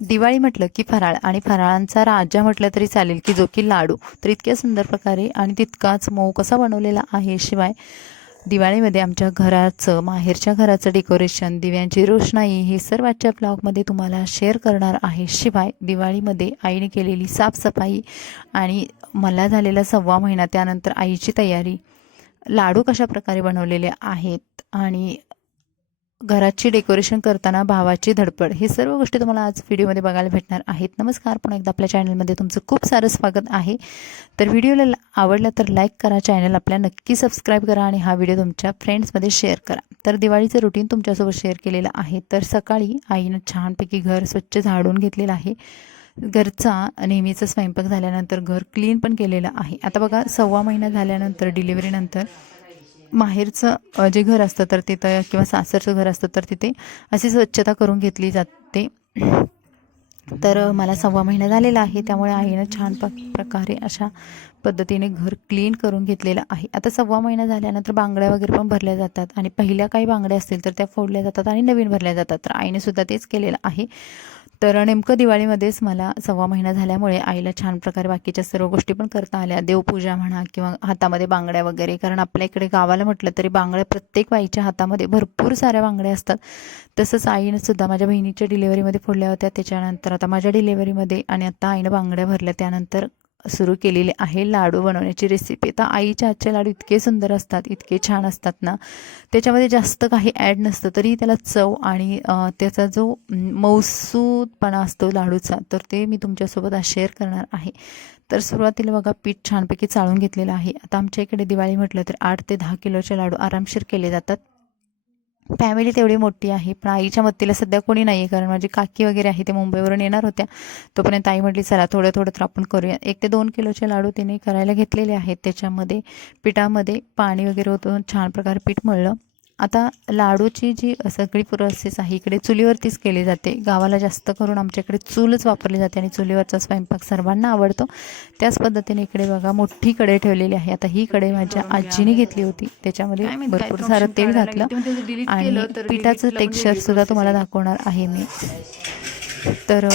दिवाळी म्हटलं की फराळ आणि फराळांचा राजा म्हटलं तरी चालेल की जो की लाडू. तर इतक्या सुंदर प्रकारे आणि तितकाच मऊ कसा बनवलेला आहे. शिवाय दिवाळीमध्ये आमच्या घराचं, माहेरच्या घराचं डेकोरेशन, दिव्यांची रोषणाई हे सर्व आजच्या ब्लॉगमध्ये तुम्हाला शेअर करणार आहे. शिवाय दिवाळीमध्ये आईने केलेली साफसफाई आणि मला झालेला 1.25 महिना, त्यानंतर आईची तयारी, लाडू कशाप्रकारे बनवलेले आहेत आणि घराची डेकोरेशन करताना भावाची धडपड, हे सर्व गोष्टी तुम्हाला आज व्हिडिओमध्ये बघायला भेटणार आहेत. नमस्कार, पुन्हा एकदा आपल्या चॅनलमध्ये तुमचं खूप सारं स्वागत आहे. तर व्हिडिओला आवडला तर लाईक करा, चॅनल आपल्या नक्की सबस्क्राईब करा आणि हा व्हिडिओ तुमच्या फ्रेंड्समध्ये शेअर करा. तर दिवाळीचं रुटीन तुमच्यासोबत शेअर केलेलं आहे. तर सकाळी आईनं छानपैकी घर स्वच्छ झाडून घेतलेलं आहे. घरचा नेहमीचा स्वयंपाक झाल्यानंतर घर क्लीन पण केलेलं आहे. आता बघा, 1.25 महिना झाल्यानंतर, डिलिव्हरीनंतर माहेरचं जे घर असतं तर तिथं, किंवा सासरचं घर असतं तर तिथे अशी स्वच्छता करून घेतली जाते. तर मला 1.25 महिना झालेला आहे, त्यामुळे आईनं छान प्रकारे अशा पद्धतीने घर क्लीन करून घेतलेलं आहे. आता 1.25 महिना झाल्यानंतर बांगड्या वगैरे पण भरल्या जातात आणि पहिल्या काही बांगड्या असतील तर त्या फोडल्या जातात आणि नवीन भरल्या जातात. तर आईने सुद्धा तेच केलेलं आहे. तर नेमकं दिवाळीमध्येच मला 1.25 महिना झाल्यामुळे आईला छान प्रकारे बाकीच्या सर्व गोष्टी पण करता आल्या. देवपूजा म्हणा किंवा हातामध्ये बांगड्या वगैरे, कारण आपल्या इकडे गावाला म्हटलं तरी बांगड्या प्रत्येक बाईच्या हातामध्ये भरपूर साऱ्या बांगड्या असतात. तसंच आईनं सुद्धा माझ्या बहिणीच्या डिलिव्हरीमध्ये फोडल्या होत्या, त्याच्यानंतर आता माझ्या डिलिव्हरीमध्ये, आणि आता आईनं बांगड्या भरल्या. त्यानंतर सुरू केलेली आहे लाडू बनवण्याची रेसिपी. तर आईच्या हातचे लाडू इतके सुंदर असतात, इतके छान असतात ना, त्याच्यामध्ये जास्त काही ॲड नसतं तरी त्याला चव आणि त्याचा जो मऊसूदपणा असतो लाडूचा, तर ते मी तुमच्यासोबत आज शेअर करणार आहे. तर सुरुवातीला बघा, पीठ छानपैकी चाळून घेतलेलं आहे. आता आमच्या इकडे दिवाळी म्हटलं तर 8 ते 10 किलोचे लाडू आरामशीर केले जातात. फॅमिली तेवढी मोठी आहे, पण आईच्या मदतीला सध्या कोणी नाही आहे, कारण माझी काकी वगैरे आहे ते मुंबईवरून येणार होत्या. तोपर्यंत आई म्हटली चला थोडं थोडं तर आपण करूया. 1 ते 2 किलोचे लाडू तिने करायला घेतलेले आहेत. त्याच्यामध्ये पिठामध्ये पाणी वगैरे होतं, छान प्रकारे पीठ मळलं. आता लाडूची जी सगळी प्रोसेस आहे इकडे चुलीवरतीच केली जाते. गावाला जास्त करून आमच्याकडे चूलच वापरली जाते आणि चुलीवरचा स्वयंपाक सर्वांना आवडतो. त्याच पद्धतीने इकडे बघा, मोठी कढई ठेवलेली आहे. आता ही कढई माझ्या आजीने घेतली होती, त्याच्यामध्ये भरपूर सारं तेल घातलं आणि पिठाचं टेक्स्चरसुद्धा तुम्हाला दाखवणार आहे मी. तर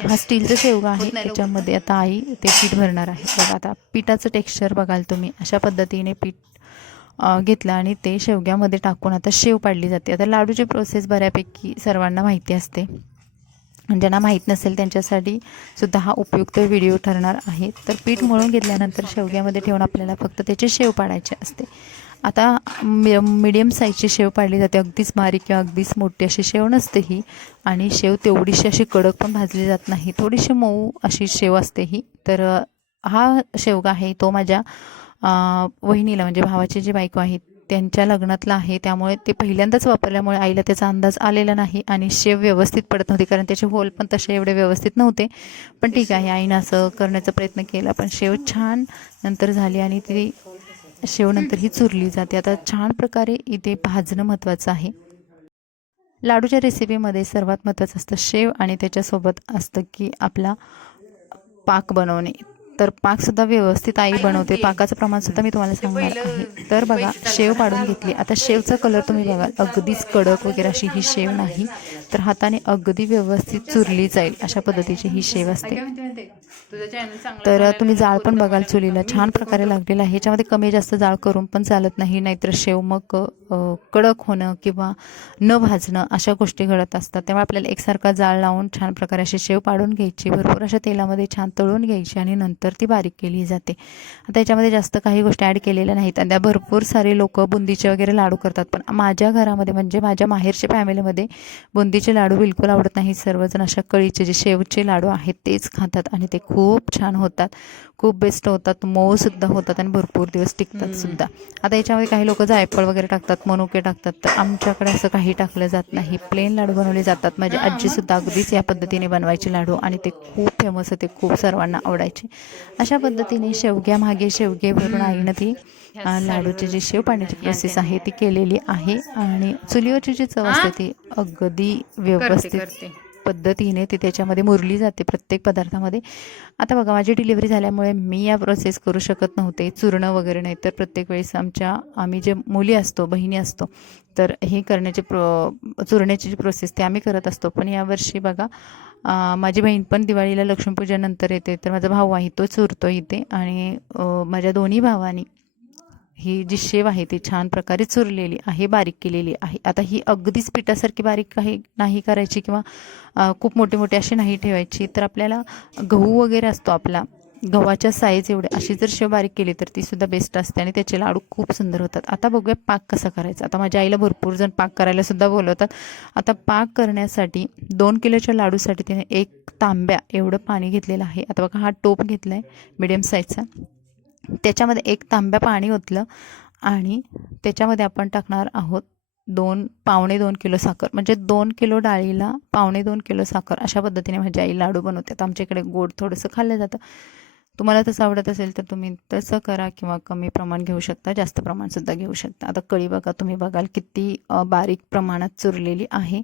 हा स्टीलचा शेवगा आहे, त्याच्यामध्ये आता आई ते पीठ भरणार आहे. बघा, आता पिठाचं टेक्स्चर बघाल तुम्ही, अशा पद्धतीने पीठ घेतलं आणि ते शेवग्यामध्ये टाकून आता शेव पाडली जाते. आता लाडूची प्रोसेस बऱ्यापैकी सर्वांना माहिती असते, ज्यांना माहीत नसेल त्यांच्यासाठी सुद्धा हा उपयुक्त व्हिडिओ ठरणार आहे. तर पीठ मळून घेतल्यानंतर शेवग्यामध्ये ठेवून आपल्याला फक्त त्याचे शेव पाडायचे असते. आता मीडियम साईजची शेव पाडली जाते, अगदीच बारीक किंवा अगदीच मोठी अशी शेव नसते ही. आणि शेव तेवढीशी अशी कडक पण भाजली जात नाही, थोडीशी मऊ अशी शेव असते ही. तर हा शेवगा आहे तो माझ्या वहिनीला, म्हणजे भावाची जी बायको आहे त्यांच्या लग्नातला आहे, त्यामुळे ते पहिल्यांदाच वापरल्यामुळे आईला त्याचा अंदाज आलेला नाही आणि शेव व्यवस्थित पडत नव्हती, कारण त्याचे होल पण तसे एवढे व्यवस्थित नव्हते. पण ठीक आहे, आईनं असं करण्याचा प्रयत्न केला, पण शेव छान नंतर झाली आणि ती शेव नंतर ही चुरली जाते. आता छान प्रकारे इथे भाजणं महत्त्वाचं आहे. लाडूच्या रेसिपीमध्ये सर्वात महत्त्वाचं असतं शेव आणि त्याच्यासोबत असतं की आपला पाक बनवणे. तर पाकसुद्धा व्यवस्थित आई बनवते, पाकाचं प्रमाणसुद्धा मी तुम्हाला सांगणार आहे. तर बघा, शेव पाडून घेतली. आता शेवचा कलर तुम्ही बघाल, अगदीच कडक वगैरे अशी ही शेव नाही, तर हाताने अगदी व्यवस्थित चुरली जाईल अशा पद्धतीची ही शेव असते. तर तुम्ही जाळ पण बघाल चुलीला छान प्रकारे लागलेला आहे. ह्याच्यामध्ये कमी जास्त जाळ करून पण चालत नाही, नाहीतर शेव मग कडक होणं किंवा न भाजणं अशा गोष्टी घडत असतात. त्यामुळे आपल्याला एकसारखा जाळ लावून छान प्रकारे अशी शेव पाडून घ्यायची, भरपूर अशा तेलामध्ये छान तळून घ्यायची आणि नंतर ती बारीक केली जाते. आता याच्यामध्ये जास्त काही गोष्टी ॲड केलेल्या नाहीत. आणि त्या भरपूर सारे लोक बुंदीचे वगैरे लाडू करतात, पण माझ्या घरामध्ये, म्हणजे माझ्या माहेरच्या फॅमिलीमध्ये बुंदीचे लाडू बिलकुल आवडत नाही. सर्वजण अशा कळीचे जे शेवचे लाडू आहेत तेच खातात आणि ते खूप छान होतात, खूप बेस्ट होतात, मऊसुद्धा होतात आणि भरपूर दिवस टिकतात सुद्धा. आता याच्यामध्ये काही लोक जायफळ वगैरे टाकतात, मनुके टाकतात, तर आमच्याकडे असं काही टाकलं जात नाही, प्लेन लाडू बनवले जातात. माझी आजीसुद्धा अगदीच या पद्धतीने बनवायची लाडू आणि ते खूप फेमस होते, खूप सर्वांना आवडायचे. अशा पद्धतीने शेवग्यामागे शेवगे भरून आईनं ती लाडूची जी शेव पाण्याची प्रोसेस आहे ती केलेली आहे. आणि चुलीवरची जी चव असते ती अगदी व्यवस्थित पद्धतीने ती त्याच्यामध्ये मुरली जाते प्रत्येक पदार्थामध्ये. आता बघा माझी डिलिव्हरी झाल्यामुळे मी या प्रोसेस करू शकत नव्हते, चुरणं वगैरे नाही. तर प्रत्येक वेळेस आम्ही जे मुली असतो, बहिणी असतो, तर हे करण्याची चुरण्याची जी प्रोसेस ती आम्ही करत असतो. पण यावर्षी बघा माझी बहीण पण दिवाळीला लक्ष्मीपूजनानंतर येते, तर माझा भाऊ आहे तो चुरतो इथे. आणि माझ्या दोन्ही भावांनी ही जी शेव आहे ती छान प्रकारे चुरलेली आहे, बारीक केलेली आहे. आता ही अगदीच पिठासारखी बारीक नाही करायची किंवा खूप मोठे मोठे अशी नाही ठेवायची. तर आपल्याला गहू वगैरे असतो आपला, गव्हाच्या साईज एवढे अशी जर शेव बारीक केली तर तीसुद्धा बेस्ट असते आणि त्याचे लाडू खूप सुंदर होतात. आता बघूया पाक कसा करायचा. आता माझ्या आईला भरपूर जण पाक करायला सुद्धा बोलवतात. आता पाक करण्यासाठी 2 किलोच्या लाडूसाठी तिने 1 तांब्या एवढं पाणी घेतलेलं आहे. आता बघा हा टोप घेतला आहे मिडियम साईजचा, त्याच्यामध्ये 1 तांब्या पाणी ओतलं आणि त्याच्यामध्ये आपण टाकणार आहोत पावणे 2 किलो साखर. म्हणजे 2 किलो डाळीला पावणे 2 किलो साखर. अशा पद्धतीने माझी आई लाडू बनवते. तर आमच्या इकडे गोड थोडंसं खाल्लं जातं. तुम्हाला तसं आवडत असेल तर तुम्ही तसं करा किंवा कमी प्रमाण घेऊ शकता, जास्त प्रमाणसुद्धा घेऊ शकता. आता कळी बघा, तुम्ही बघाल किती बारीक प्रमाणात चुरलेली आहे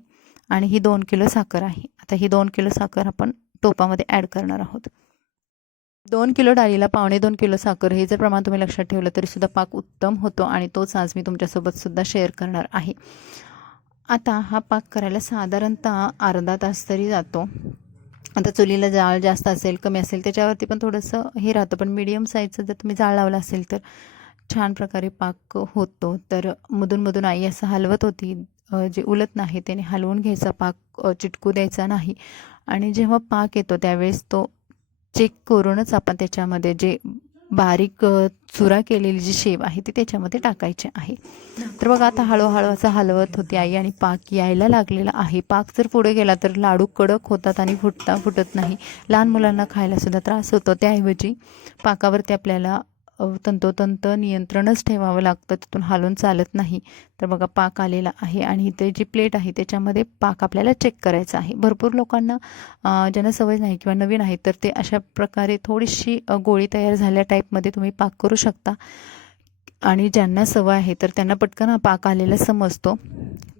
आणि ही 2 किलो साखर आहे. आता ही 2 किलो साखर आपण टोपामध्ये ॲड करणार आहोत. 2 किलो डाळीला पावणे 2 किलो साखर हे जर प्रमाण तुम्ही लक्षात ठेवलं तरीसुद्धा पाक उत्तम होतो आणि तोच आज मी तुमच्यासोबतसुद्धा शेअर करणार आहे. आता हा पाक करायला साधारणतः अर्धा तास तरी जातो. आता चुलीला जाळ जास्त असेल कमी असेल त्याच्यावरती पण थोडंसं हे राहतं, पण मीडियम साईजचं जर तुम्ही जाळ लावला असेल तर छान प्रकारे पाक होतो. तर मधून आई असं हलवत होती, जे उलत नाही त्याने हलवून घ्यायचा, पाक चिटकू द्यायचा नाही. आणि जेव्हा पाक येतो त्यावेळेस तो चेक करूनच आपण त्याच्यामध्ये जे बारीक चुरा केलेली जी शेव आहे ती त्याच्यामध्ये टाकायची आहे. तर बघा आता हळूहळू असं हलवत होती आई आणि पाक यायला लागलेला आहे. पाक जर पुढे गेला तर लाडू कडक होतात आणि फुटत नाही. लहान मुलांना खायला सुद्धा त्रास होतो. त्याऐवजी पाकावरती आपल्याला तंतोतंत नियंत्रणच ठेवावं लागतं, तिथून हालून चालत नाही. तर बघा पाक आलेला आहे आणि इथे जी प्लेट आहे त्याच्यामध्ये पाक आपल्याला चेक करायचा आहे. भरपूर लोकांना ज्यांना सवय नाही किंवा नवीन आहे तर ते अशा प्रकारे थोडीशी गोळी तयार झाल्या टाईपमध्ये तुम्ही पाक करू शकता. आणि ज्यांना सवय आहे तर त्यांना पटकन हा पाक आलेला समजतो.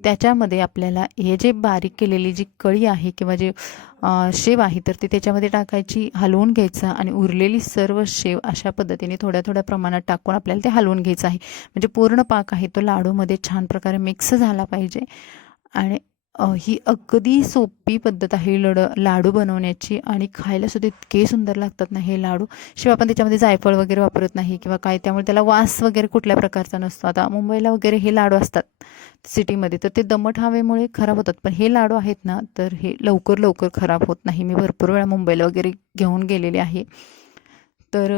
त्याच्यामध्ये आपल्याला हे जे बारीक केलेली जी कळी आहे किंवा जे शेव आहे तर ती त्याच्यामध्ये टाकायची, हलवून घ्यायचा आणि उरलेली सर्व शेव अशा पद्धतीने थोड्या थोड्या प्रमाणात टाकून आपल्याला ते हलवून घ्यायचं आहे. म्हणजे पूर्ण पाक आहे तो लाडूमध्ये छान प्रकारे मिक्स झाला पाहिजे. आणि ही अगदी सोपी पद्धत आहे लाडू बनवण्याची आणि खायला सुद्धा इतके सुंदर लागतात ना हे लाडू. शिवाय आपण त्याच्यामध्ये जायफळ वगैरे वापरत नाही किंवा काय, त्यामुळे त्याला वास वगैरे कुठल्या प्रकारचा नसतो. आता मुंबईला वगैरे हे लाडू असतात सिटीमध्ये तर ते दमट हवेमुळे खराब होतात, पण हे लाडू आहेत ना तर हे लवकर खराब होत नाही. मी भरपूर वेळा मुंबईला वगैरे घेऊन गेलेले आहे. तर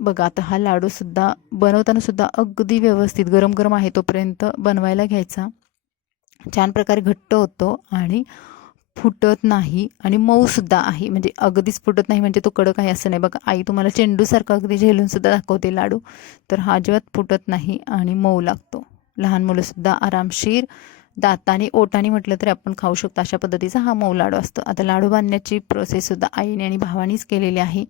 बघा आता हा लाडूसुद्धा बनवताना सुद्धा अगदी व्यवस्थित गरम गरम आहे तोपर्यंत बनवायला घ्यायचा. छान प्रकारे घट्ट होतो आणि फुटत नाही आणि मऊसुद्धा आहे. म्हणजे अगदीच फुटत नाही म्हणजे तो कडक आहे असं नाही. बघा आई तुम्हाला चेंडूसारखा अगदी झेलूनसुद्धा दाखवते लाडू. तर हा अजिबात फुटत नाही आणि मऊ लागतो. लहान मुलंसुद्धा आरामशीर दाताने ओठाने म्हटलं तरी आपण खाऊ शकतो, अशा पद्धतीचा हा मऊ लाडू असतो. आता लाडू बांधण्याची प्रोसेससुद्धा आईने आणि भावानीच केलेली आहे.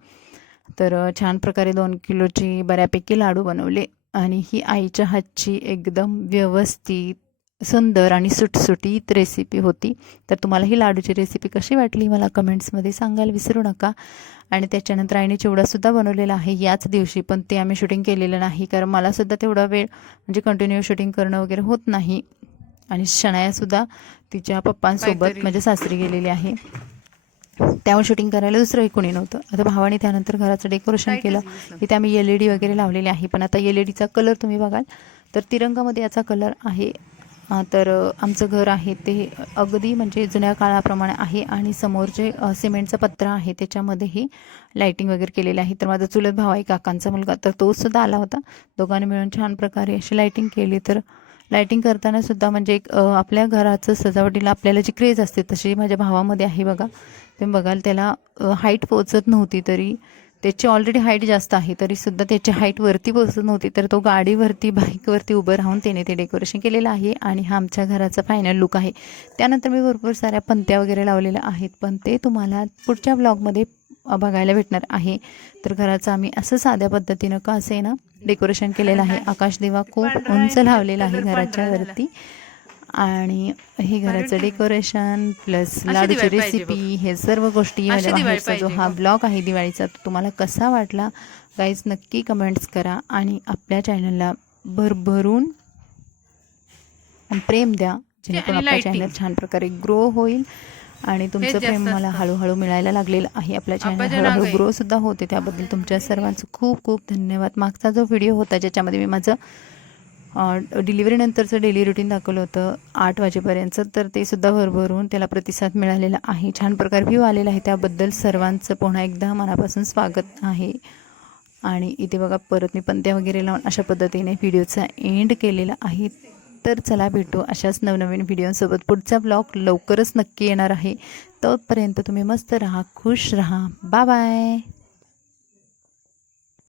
तर छान प्रकारे 2 किलोची बऱ्यापैकी लाडू बनवले आणि ही आईच्या हातची एकदम व्यवस्थित सुंदर आणि सुटसुटीत रेसिपी होती. तर तुम्हाला ही लाडूची रेसिपी कशी वाटली मला कमेंट्समध्ये सांगायला विसरू नका. आणि त्याच्यानंतर आईने चिवडासुद्धा बनवलेला आहे याच दिवशी, पण ते आम्ही शूटिंग केलेलं नाही कारण मलासुद्धा तेवढा वेळ म्हणजे कंटिन्यू शूटिंग करणं वगैरे होत नाही. आणि शनायासुद्धा तिच्या पप्पांसोबत म्हणजे सासरी गेलेली आहे, त्यामुळे शूटिंग करायला दुसरंही कोणी नव्हतं. आता भावाने त्यानंतर घराचं डेकोरेशन केलं. इथे आम्ही LED वगैरे लावलेले आहे, पण आता LEDचा कलर तुम्ही बघाल तर तिरंगामध्ये याचा कलर आहे. तर आमचं घर आहे ते अगदी म्हणजे जुन्या काळाप्रमाणे आहे आणि समोर जे सिमेंटचा पत्रा आहे त्याच्यामध्येही लाईटिंग वगैरे केलेली आहे. तर माझा चुलत भाव आहे काकांचा मुलगा, तर तोसुद्धा आला होता. दोघांनी मिळून छान प्रकारे अशी लाईटिंग केली. तर लाईटिंग करताना सुद्धा म्हणजे एक आपल्या घराचं सजावटीला आपल्याला जी क्रेज असते तशी माझ्या भावामध्ये आहे. बघा तुम्ही बघाल त्याला हाईट पोचत नव्हती, तरी त्याची ऑलरेडी हाईट जास्त आहे तरीसुद्धा त्याची हाईट वरती पोचत नव्हती, तर तो गाडीवरती बाईकवरती उभं राहून त्याने ते डेकोरेशन केलेलं आहे. आणि हा आमच्या घराचा फायनल लुक आहे. त्यानंतर मी भरपूर साऱ्या पंत्या वगैरे लावलेल्या आहेत, पण ते तुम्हाला पुढच्या ब्लॉगमध्ये बघायला भेटणार आहे. तर घराचं आम्ही असं साध्या पद्धतीनं का असे ना डेकोरेशन केलेलं आहे. आकाशदिवा खूप उंच लावलेला आहे घराच्या वरती आणि हे घराचं डेकोरेशन प्लस अशी लाडूची दिवाळी पाहिजे रेसिपी हे सर्व गोष्टी अशी माझ्या दिवाळी माहेरचा जो पाहिजे हा बघ. ब्लॉग आहे दिवाळीचा तो तुम्हाला कसा वाटला गाईज नक्की कमेंट्स करा आणि आपल्या चॅनलला भरभरून प्रेम द्या जेणेकरून आणि आपला लाइटिंग चॅनल छान प्रकारे ग्रो होईल आणि तुमचं हेच प्रेम जास्त मला असतं. हळूहळू मिळायला लागलेलं आहे. आपल्या चॅनल आब्बाजान आ हळूहळू गए. ग्रोसुद्धा होते त्याबद्दल तुमच्या सर्वांचं खूप खूप धन्यवाद. मागचा जो व्हिडिओ होता ज्याच्यामध्ये मी माझं डिलिव्हरीनंतरचं डेली रुटीन दाखवलं होतं 8 वाजेपर्यंतचं तर ते सुद्धा भरभरून त्याला प्रतिसाद मिळालेला आहे. छान प्रकारे व्ह्यू आलेला आहे त्याबद्दल सर्वांचं पुन्हा एकदा मनापासून स्वागत आहे. आणि इथे बघा परत मी पणत्या वगैरे लावून अशा पद्धतीने व्हिडिओचा एंड केलेला आहे. तर चला भेटू अशाच नवनवीन व्हिडिओसोबत. पुढचा ब्लॉग लवकरच नक्की येणार आहे. तोपर्यंत तुम्ही मस्त राहा, खुश राहा. Bye bye.